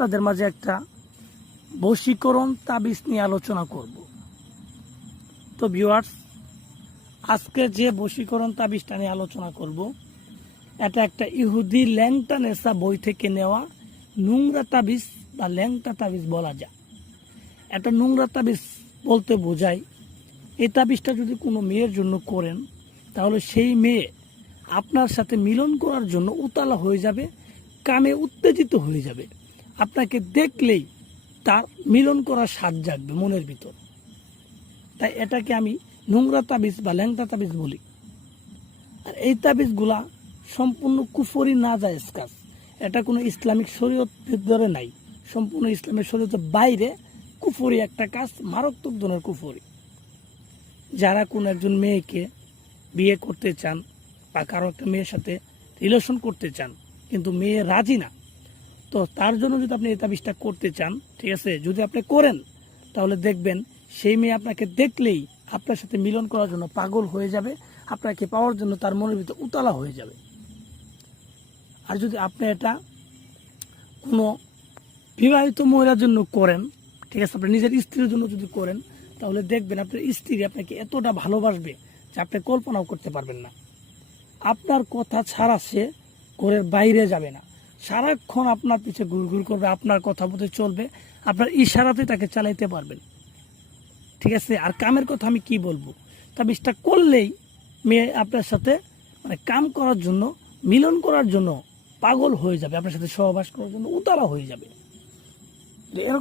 আপনাদের মাঝে একটা বশীকরণ তাবিজ নিয়ে আলোচনা করব। তো ভিউয়ার্স, আজকে যে বশীকরণ তাবিজটা নিয়ে আলোচনা করব, এটা একটা ইহুদি ল্যাংটা নেশা বই থেকে নেওয়া নোংরা তাবিজ বা ল্যাংটা তাবিজ বলা যায়। এটা নোংরা তাবিজ বলতে বোঝায় এই তাবিজটা যদি কোনো মেয়ের জন্য করেন, তাহলে সেই মেয়ে আপনার সাথে মিলন করার জন্য উতালা হয়ে যাবে, কামে উত্তেজিত হয়ে যাবে। আপনাকে দেখলেই তার মিলন করার স্বাদ জাগবে মনের ভিতর। তাই এটাকে আমি নোংরা তাবিজ বা ল্যাংটা তাবিজ বলি। আর এই তাবিজগুলা সম্পূর্ণ কুফরি না জায়েজ কাজ। এটা কোনো ইসলামিক শরীয়ত ভিতরে নাই, সম্পূর্ণ ইসলামের শরীয়তের বাইরে কুফরি একটা কাজ, মারাত্মক ধরনের কুফরি। যারা কোনো একজন মেয়েকে বিয়ে করতে চান বা কারো একটা মেয়ের সাথে রিলেশন করতে চান কিন্তু মেয়ে রাজি না, তো তার জন্য যদি আপনি এই তাবিজটা করতে চান, ঠিক আছে, যদি আপনি করেন তাহলে দেখবেন সেই মেয়ে আপনাকে দেখলেই আপনার সাথে মিলন করার জন্য পাগল হয়ে যাবে, আপনাকে পাওয়ার জন্য তার মনের ভিতরে উতলা হয়ে যাবে। আর যদি আপনি এটা কোনো বিবাহিত মহিলার জন্য করেন, ঠিক আছে, আপনি নিজের স্ত্রীর জন্য যদি করেন, তাহলে দেখবেন আপনার স্ত্রী আপনাকে এতটা ভালোবাসবে যে আপনি কল্পনাও করতে পারবেন না। আপনার কথা ছাড়া সে ঘরের বাইরে যাবে না, সারাক্ষণ আপনার পিছে ঘুরঘুর করবে, আপনার কথা মতো চলবে, আপনার ইশারাতে তাকে চালাইতে পারবেন, ঠিক আছে। আর কামের কথা আমি কি বলবো, তাবিজটা করলেই মেয়ে আপনার সাথে মানে কাম করার জন্য, মিলন করার জন্য পাগল হয়ে যাবে, আপনার সাথে সহবাস করার জন্য উতালা হয়ে যাবে।